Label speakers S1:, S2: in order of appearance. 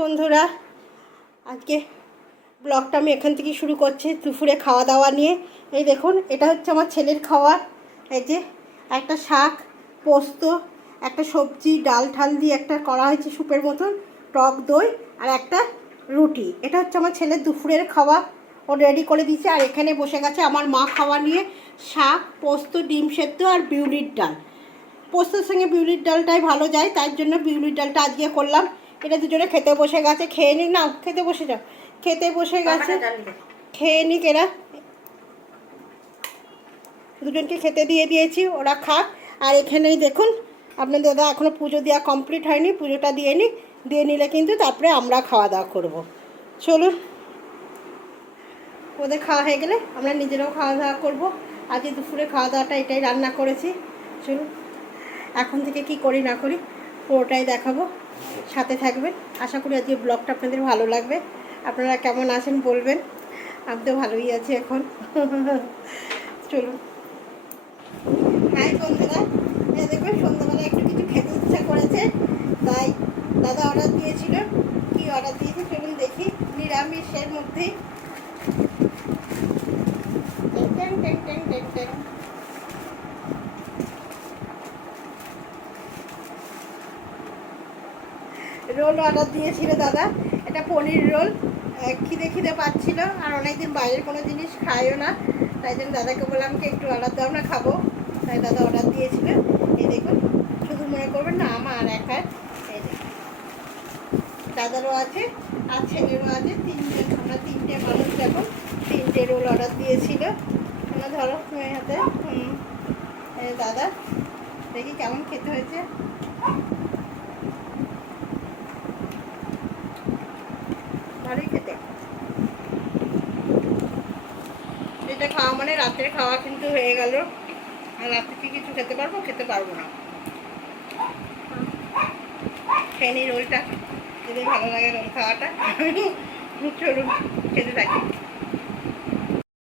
S1: বন্ধুরা, আজকে ব্লগটা আমি এখান থেকে শুরু করছি দুপুরে খাওয়া দাওয়া নিয়ে। এই দেখুন, এটা হচ্ছে আমার ছেলের খাওয়ার। এই যে একটা শাক, পোস্ত, একটা সবজি, ডাল ঠাল দিয়ে একটা করা হয়েছে স্যুপের মতন, টক দই আর একটা রুটি। এটা হচ্ছে আমার ছেলের দুপুরের খাওয়া। ও রেডি করে দিয়েছে আর এখানে বসে গেছে আমার মা খাওয়া নিয়ে। শাক, পোস্ত, ডিম সেদ্ধ আর বিউলির ডাল। পোস্তর সঙ্গে বিউলির ডালটাই ভালো যায় তার জন্য বিউলির ডালটা আজকে করলাম। এটা দুজনে খেতে বসে গেছে খেয়ে নি না খেতে বসে যাও খেতে বসে গেছে। খেয়ে নি এরা। দুজনকে খেতে দিয়ে দিয়েছি ওরা খাক। আর এখানেই দেখুন আপনার দাদা এখনও পুজো দেওয়া কমপ্লিট হয়নি পুজোটা দিয়ে নি দিয়ে নিলে কিন্তু তারপরে আমরা খাওয়া দাওয়া করব। চলুন ওদের খাওয়া হয়ে গেলে আমরা নিজেরাও খাওয়া দাওয়া করব। আজকে দুপুরে খাওয়া দাওয়াটা এটাই রান্না করেছি। চলুন এখন থেকে কি করি না করি পুরোটাই দেখাবো। সাথে থাকবেন। আশা করি আজকে ব্লগটা আপনাদের ভালো লাগবে। আপনারা কেমন আছেন বলবেন। আমি তো ভালোই আছি এখন। চলুন। হাই বন্ধুরা। দেখবেন সন্ধ্যাবেলা একটু কিছু খেতে ইচ্ছা করেছে। তাই দাদা অর্ডার দিয়েছিল। কি অর্ডার দিয়েছে চলুন দেখি। নিরামিষের মধ্যেই। টেং টেং টেং টেং টেং রোল অর্ডার দিয়েছিল দাদা। এটা পনির রোল। খিদে খিদে পাচ্ছিল আর অনেকদিন বাইরের কোনো জিনিস খাইও না। তাই জন্য দাদাকে বললাম কি, একটু অর্ডার দাও না খাব। তাই দাদা অর্ডার দিয়েছিল। এই দেখুন, শুধু মনে করবেন না, আমার একার এই দেখুন। দাদারও আছে, আর ছেলেরও আছে। তিনটে, আমরা তিনটে মানুষ এখন তিনটে রোল অর্ডার দিয়েছিল। ধরো হাতে। দাদা, দেখি কেমন খেতে হয়েছে। ভালোই খেতে। এটা খাওয়া মানে রাত্রে খাওয়া কিন্তু হয়ে গেল। আর রাত্রে কি কিছু খেতে পারব? খেতে পারব না। খেয়ে রোলটা। যদি ভালো লাগে রোল খাওয়াটা চলুন খেতে থাকি।